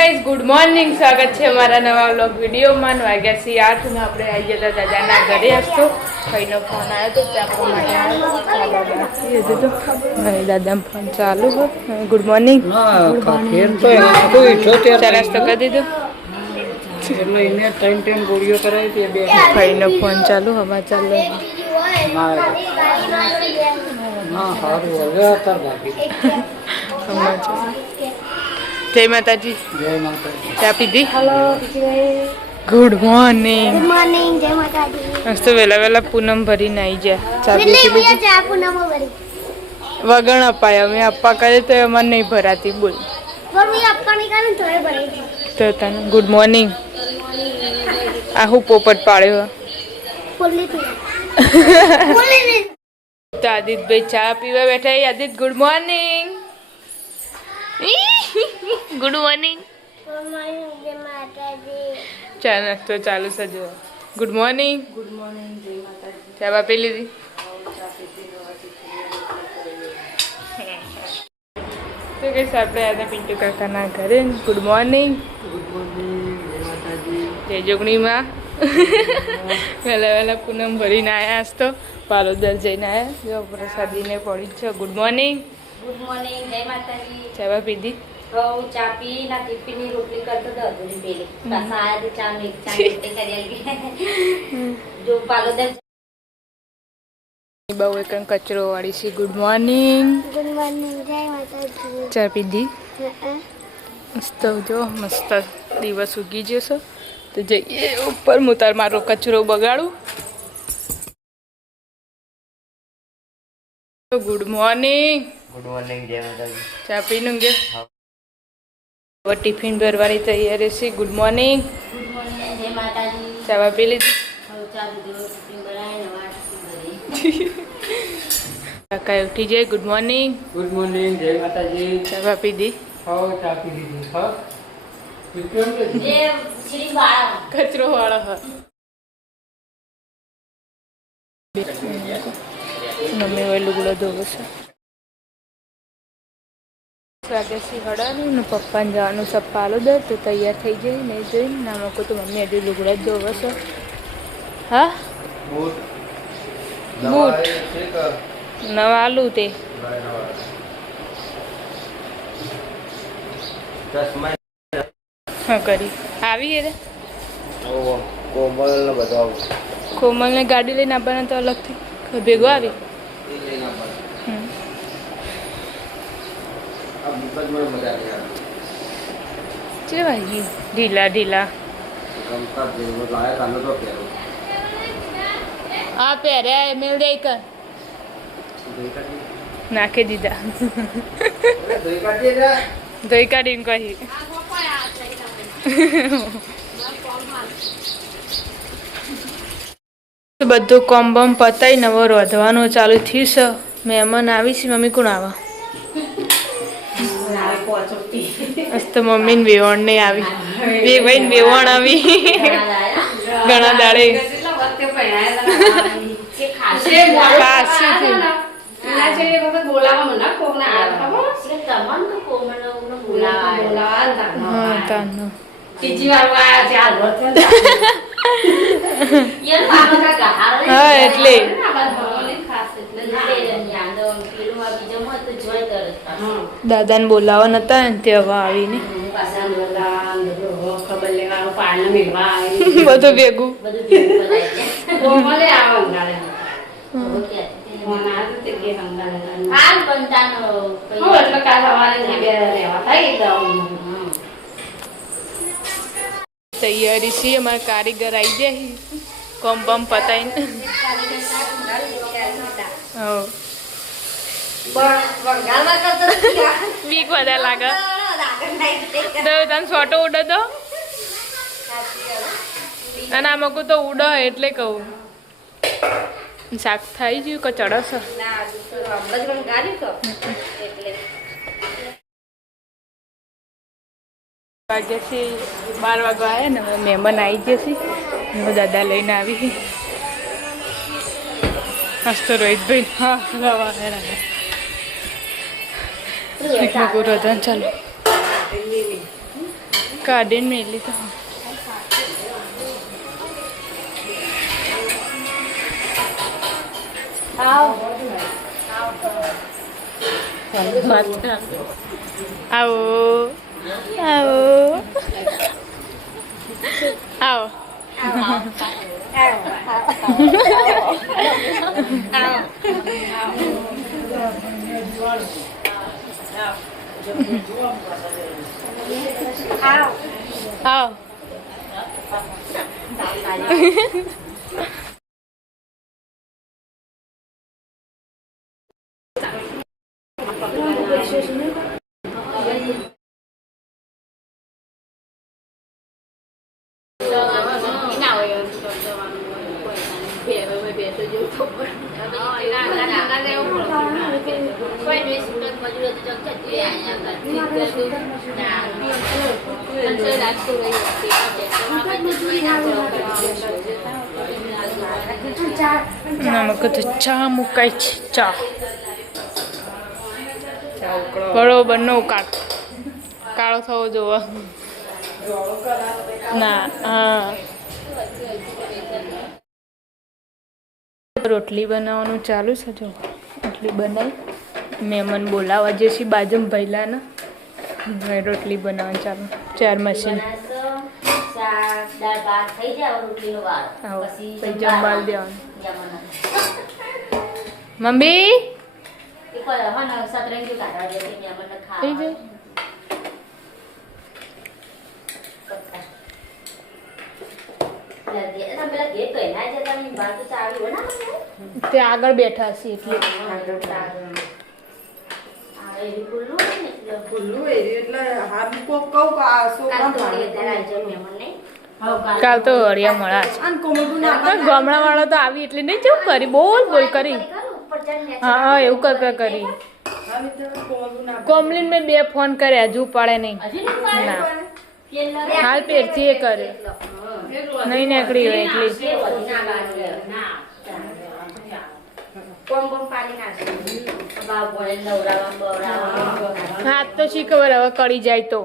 Guys good morning स्वागत है हमारा नवा व्लॉग वीडियो में वाग्या सी 8 ने આપણે આવી ગયા દાદાના ઘરે હતો ભાઈનો ફોન આવ્યો તો ત્યાં તો દાદા ફોન ચાલુ હો ગુડ મોર્નિંગ સરસ તો કરી દીધું એટલે એને ટાઈમ ગોળીઓ કરાવી તે બે ભાઈનો ફોન ચાલુ હવા ચાલુ ના હારું હવે અતાર બાકી जय माता जी क्या पीधी हेलो गुड मॉर्निंग जय माता जी मस्त वेला वेला पूनम भरी नहीं जा चाबी पी जा पूनम भरी वगण अपाया मैं अप्पा करे तो मन नहीं भराती बोल पर मैं अप्पा नहीं करे तो भरेगी तो तने गुड मॉर्निंग आहू पोपट पाड़े हो बोली तू बोली नहीं तो आदित्य भाई चा पीवा बैठा है Aditya good morning good morning चा नास्तो चालू सजो गुड मॉर्निंग जय माता दी चाबा पी लीधी तो कैसे આપણે આજે પિન્ટુ કાકાના ઘરે ગુડ મોર્નિંગ જય માતાજી જય જોગણીમાં વેલા વેલા પૂનમ ભરીને આવ્યા આજ તો પાલોદર જઈને આવ્યા જો પ્રસાદીને પડી છે ગુડ મોર્નિંગ जय माताजी चाबा पीधी चा पी ना टिफिन ની રોટલી કરતો તો અધૂરી પેલી પાછા આયા તો ચા મેક ચા કરી આલી જો પાલોદર બહુ એકન કચરો વાળી છે ગુડ મોર્નિંગ જય માતાજી ચા પીધી મસ્ત જો મસ્ત દિવસ ઉગી જશે તો જઈએ ઉપર હું તાર મારો કચરો બગાડું गुड मॉर्निंग जय माताजी चा पीनूंगे वो टिफिन भरवानी तैयारी सी गुड मॉर्निंग जय माताजी चावा पी लीधी टिफिन भराय काका उठी जाए गुड मॉर्निंग जय माताजी चावा पी दी चा पी लीधी ये श्री वाला कचरो वाला है मम्मी वो लुगड़ो धोवे छे स्वागत हड़ानु पप्पा ने जावानुं सब पालोदर तो तैयार थई जाए नहीं जोई ना मको तो मम्मी हजू लुगड़ा धोवे छे हाँ बूट नवा आलू ते हाँ करी आवी है कोमल ने गाड़ी लईने आपवाना तो अलग थी भेगो आवी ढीला ढीला हाँ पेरे मेल दे नाखे दीदा दही काढ़ी कही બધું કોમ બમ પતાઈ નવો રોધવાનો ચાલુ થયું છે મહેમાન આવી છે મમ્મી કોણ આવા મસ્ત મમ્મી ને વેવણ નહીં આવી બે ભાઈ વેવણ આવી ઘણા દાડે हाँ એટલે દાદાને બોલાવા નતા ને તે હવે આવીને બધું ભેગું तैयारी सी हमारे कारीगर आई जाए कम बम पता ही वीक वधा लागे तो तन फोटो उड़े तो અને આમાં તો ઉડે એટલે કહું શાક થઈ ગયું કે ચડશે વાગ્યા છે 12 વાગવા આવ્યા ને મહેમાન આવી જશે હું દાદા લઈને આવી હસતો રોહિતભાઈ હા રવા હેરા પૂરો ચાલો કાઢીને મેલી તો આવો આવો આવો આવો નમક તો ચા મુકાય છે ચા બરોબરનો કાળો થવો જોવો ના હા રોટલી બનાવવાનું ચાલુ છે જો રોટલી બનાવી મહેમાન બોલાવા જે છે બાજુ ભૈલાના રોટલી બનાવવાનું ચાલુ 4 મશીન જમવા દેવાનું મમ્મી તે આગળ બેઠા છે એટલે કાલ તો હળિયા મળા છે ગામડા વાળો તો આવી એટલે નહીં જેવું કરી બોલ બોલ કરી હા એવું કરતા કરી કોમલીન મેં 2 ફોન કર્યા હજુ પડે નહીં ના હાલ પેરથી એ કરે નહીં નીકળી હોય એટલી હાથ તો શી ખબર હવે કરી જાય તો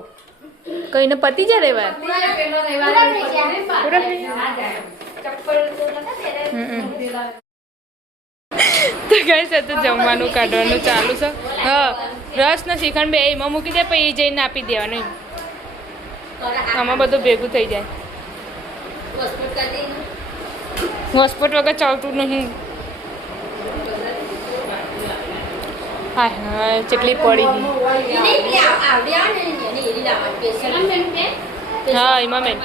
કઈ ને પતી જાય રેવા તો ગાઈસ તો જમવાનું કાઢવાનું ચાલુ છે હા રસ ને શ્રીખંડ બે એમાં મૂકી દે પછી જઈને આપી દેવાનું આમાં બધું ભેગું થઈ જાય હોસ્પિટલ વગર ચાલતું નહીં હા હા ચટલી પડી ગઈ હા એમાં મેં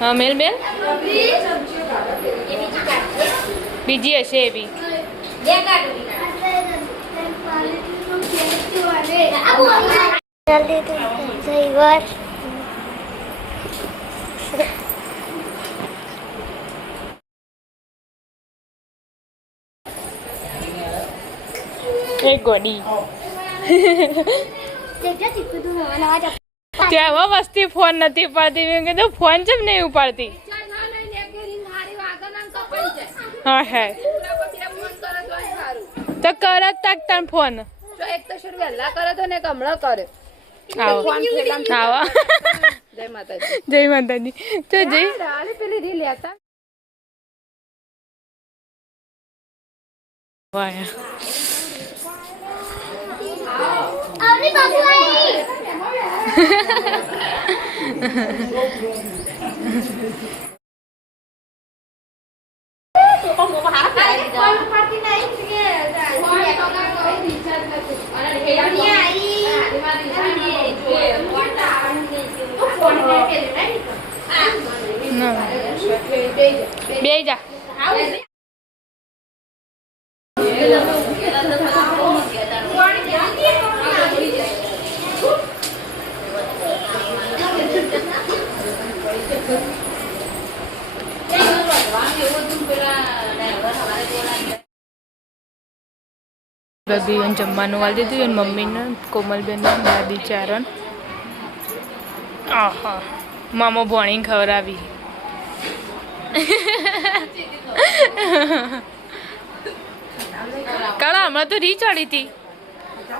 હા મેલ બેન બીજી હશે એ બી એક ગોડી ત્યાં વસ્તી ફોન નથી ઉપાડતી મેં કીધું ફોન કેમ નહીં ઉપાડતી હા હે તો કરત તક તને ફોન એક તો શરૂ વહેલા કરે તો ને કમળો કરે આવો જય માતાજી જય માતાજી તો જય પેલી રીલ હતા અરે બાબુ આઈ બે જા જમવાનું વાળી દીધું અને મમ્મીને કોમલબેન દાદી ચારણ આહા મામો ભણી ખવડાવી હમણાં તો રી ચડી હતી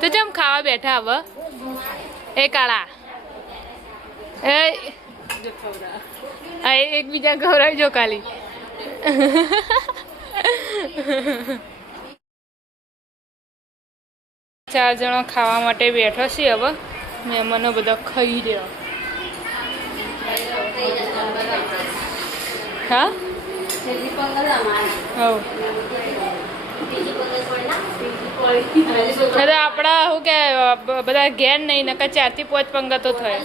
તો જેમ ખાવા બેઠા હવે એ કાળા એ એકબીજા ગૌરાવી જો ખાલી 4 જણા ખાવા માટે બેઠો છે હવે મહેમાનો બધા ખાઈ રહ્યા હા અરે આપણા શું કે બધા ઘેર નહીં નકર 4 થી 5 પંગત તો થાય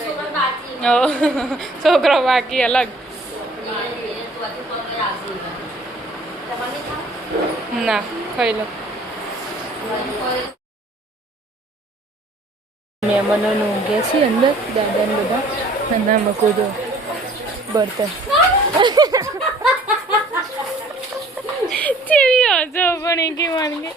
છોકરો બાકી અલગ ના ખાઈ લો મહેમાનો ઊંઘે છે અંદર દાદા ને બધા ના મૂકું દો બર્તન કેવી હજો પણ એ કે માન કે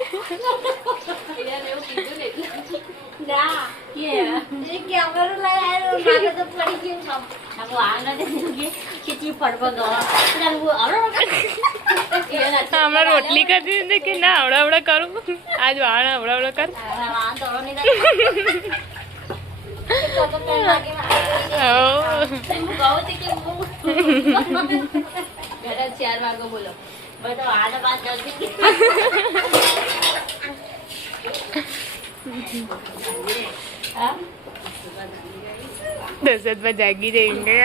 હમણાં રોટલી કરતી હતી કે ના આવડા આવડા કરું આજ વાળ આવડા આવડા કર દસત જાગી रहेंगे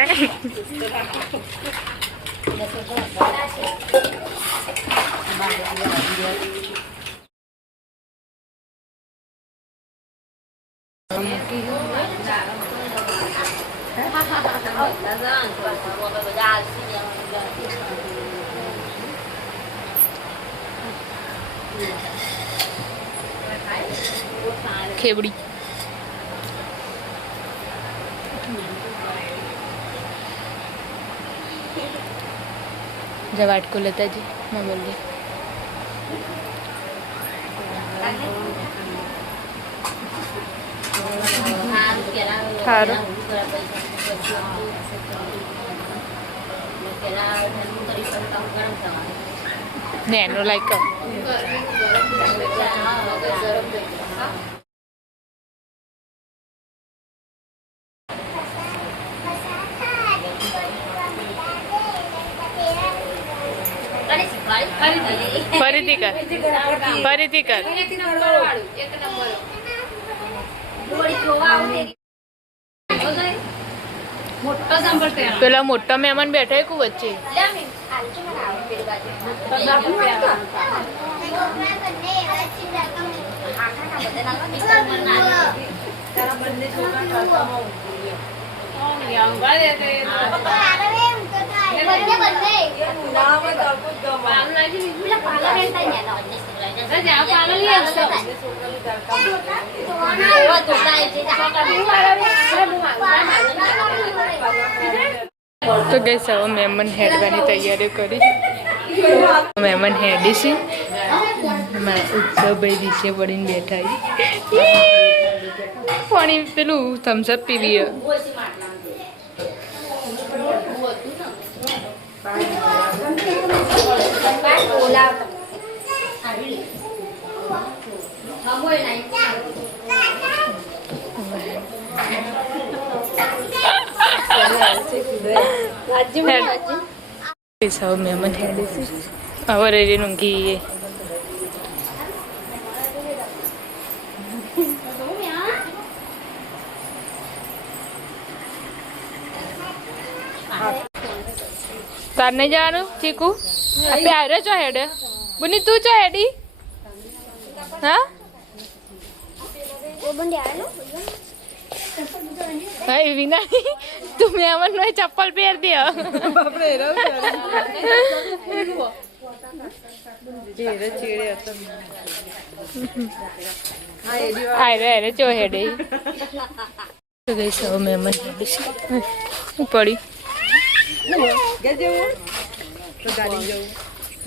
खेबड़ी जब आट को लेता जी मैं बोल दी खारो नैनो लाइक ફરીથી કર પેલા મોટા મહેમાન બેઠા કુ વચ્ચે તો ગઈ હવે મહેમાન હેડવાની તૈયારી કરી મહેમાન હેડી છે ઉત્સવભાઈ નીચે પડીને બેઠા પાણી પેલું થમ્સઅપ પીવી सब मेहमान हेडी से और रे नुंगी तार नहीं जा रहा चीकू प्यारे चो हेड बुनी तू चो हेडी हाँ विना तुम अमन नो चप्पल पहन दिया अरे चो हेडे तो गई सब मेहमान पड़ी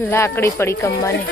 लाकड़ी पड़ी कम्बा ने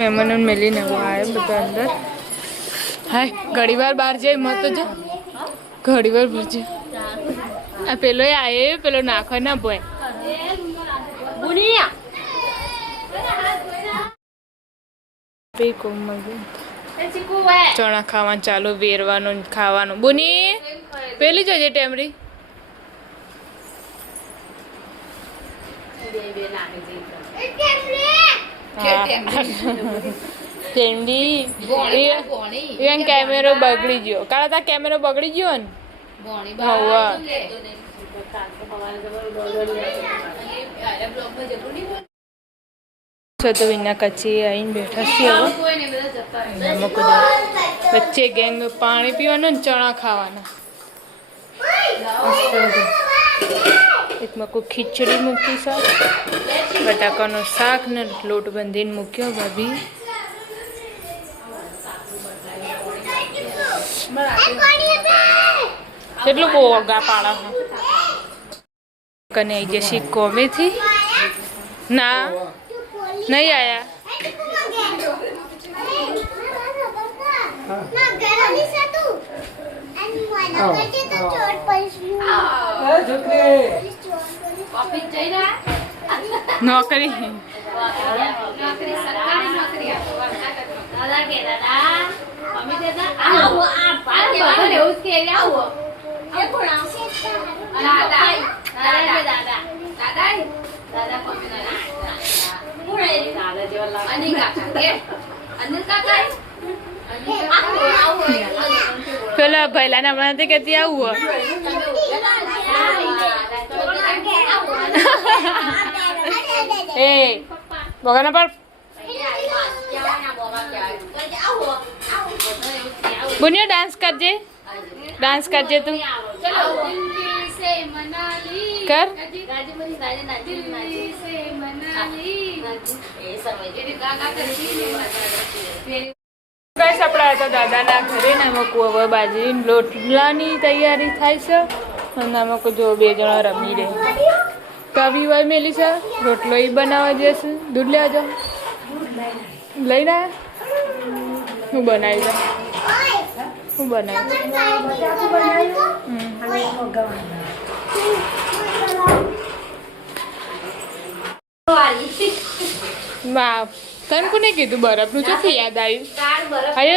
મહેમાનો મેલીને આવ્યા બધા અંદર. હાય ઘડી વાર બહાર જાય મત જો ઘડી વાર બહાર જાય. આ પેલો આવે પેલો નાખો ના બોય ચણા ખાવાનું ચાલુ વેરવાનું ખાવાનું. બુની પેલી જોજે ટેમરી. કેમેરો બગડી ગયો. કાલે તા કેમેરો બગડી ગયો ને. તો વિના કચ્છી આવીને બેઠા છીએ. વચ્ચે ગેંગ પાણી પીવાનું ને ચણા ખાવાના. એક મકો ખીચડી મૂકી શાક બટાકાનો શાક ને લોટ બાંધીને મૂક્યો ભાભી. કેટલું બહુ અગા પાડા કને આવી જશે કોમેથી ના નહીં આયા. નોકરી પેલા ભૈલા ના હમણાં કેતી આવું એ બગાના પર બુનિયા ડાન્સ કરજે તું કર. આપણા હતા દાદાના ઘરે ને અમુક હવે બાજરી લોટલાની તૈયારી થાય છે અને અમુક જો 2 જણા રમી રહે. કવી હોય મેલી છે રોટલો એ બનાવવા જશે. દૂધ લેવા જાઓ લઈને હું બનાવી દઉં. હું બનાવી તને કોને કીધું બરફનું ચોથી યાદ આવ્યું? અરે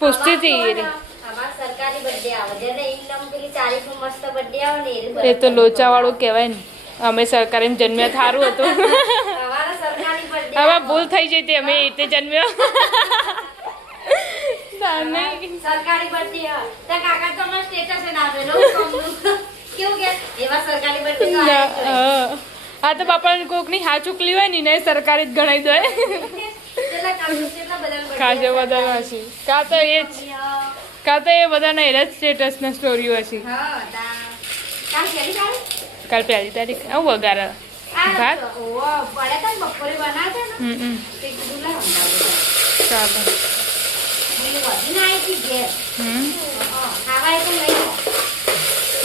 પૂછતી હતી એ તો લોચા વાળું કહેવાય ને. અમે સરકારી જન્મ્યા સારું હતું. હવે ભૂલ થઈ જઈ હતી અમે તે જન્મ્યો. હા તો બાપા કોકની હા ચૂકલી હોય ને સરકારી જ ગણાઈ દે. ખાસો બધા હશે કાં તો એ બધાના એના સ્ટેટસ ના સ્ટોરીઓ હશે. કાલ 1 તારીખ આવું વગારે ભાત. ચાલો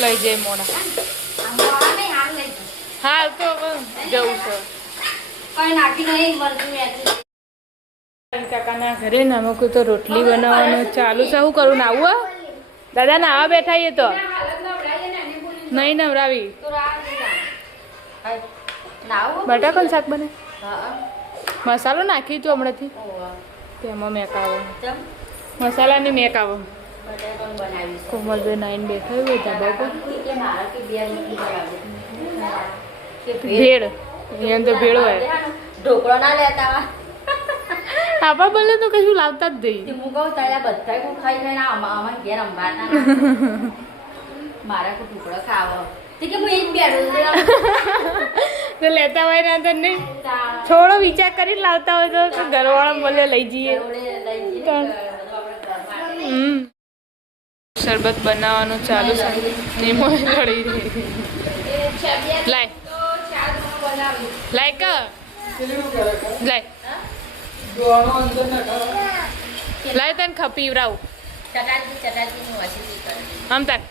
લઈ જઈ મોડા. હા તો જવું છે કાકાના ઘરે ને અમુક તો રોટલી બનાવવાનું ચાલુ છે. શું કરું ને આવું દાદા ને આવા બેઠા એ તો નહીં નવરાવી. બટાકાનું શાક બને મસાલો નાખી તું હમણાંથી તેમાં મેકાવો મસાલાની મેકાવો. કોમલભાઈ નાઈને બેઠા હોય ધાબા પર. ભેળ અહીંયા તો ભેળ હોય. ઢોકળો ના લેતા આપા બોલે તો કશું લાવતા જ નહીં. હું કહું તારા બધા કોઈ ખાઈ ખાઈને આમાં ઘેર અંબાતા મારા કોઈ ટુકડો ખાવો કે હું એક બેઠો તો લેતા હોય ના તો નહીં. થોડો વિચાર કરીને લાવતા હોય તો ઘરવાળા બોલે લઈ જઈએ. શરબત બનાવવાનું ચાલુ છે નિમો લડી રહી લાય લાય ક લાય લાય તને ખપીવરાવ ચટાકી વાસી કરે આમ તાર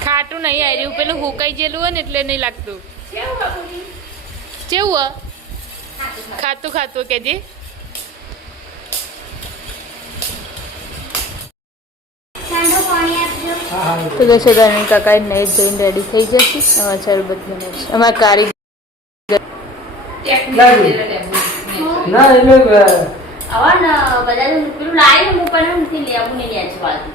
ખાટું નહીં આવ્યું પેલું હુકાઈ ગયેલું હોય ને એટલે નહીં લાગતું કેવું ખાતું ખાતું કેજી તો જશે ઘરની કાકા નહીં જઈને રેડી થઈ જશે અમારે શરબત બનાવશે અમારે કારીગર આવા ને બધા પેલું લાવી ને ઉપર નથી લેવું નહીં લે છે વાતું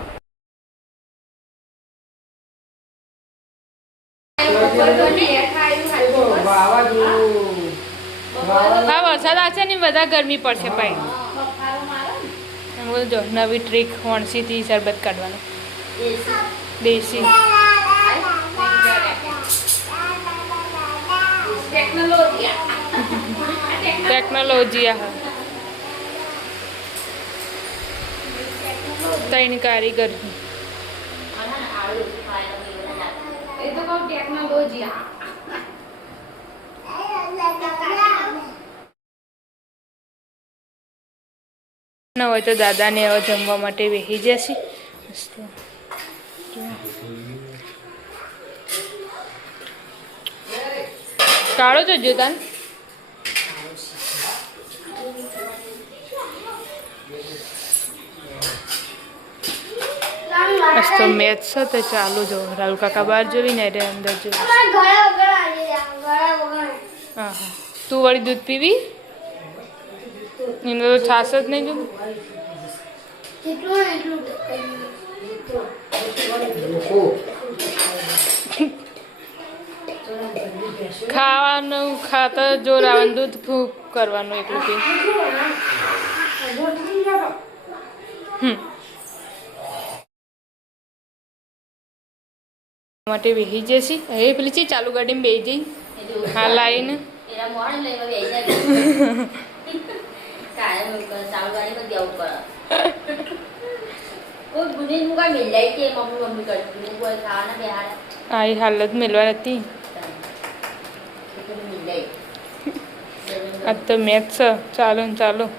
હા વરસાદ આવશે ને બધા ગરમી પડશે ભાઈ જો નવી ટ્રીક વણસીથી શરબત કાઢવાનું દેશી ટેકનોલોજી આ ત્રણ કારીગર ન હોય તો દાદાને હવે જમવા માટે બેસી જશે કાળો જ જોતા બસ તો મેચ છે તો ચાલુ જો રાહુલ કાકા બહાર જોઈને રે અંદર જોઈ હા હા તું વળી દૂધ પીવી એને તો છાસ જ નહીં જોવું ખાવાનું ખાતા જોર આવે દૂધ ફૂક કરવાનું એટલું પી માટે બેસી જશે એ પેલી છે ચાલુ ગાડીમાં બેસી જઈ હા લાઈને એના મોણ લઈને બેસી જાય કાયમ ચાલુ ગાડીમાં દેવું પડે કોઈ ગુની નું કા મિલાઈ કે મમ્મી કરતી કોઈ ખાવાના બેહાર આ હાલત મેળવા હતી મિલાઈ આ તો મેચ છે ચાલો ને ચાલો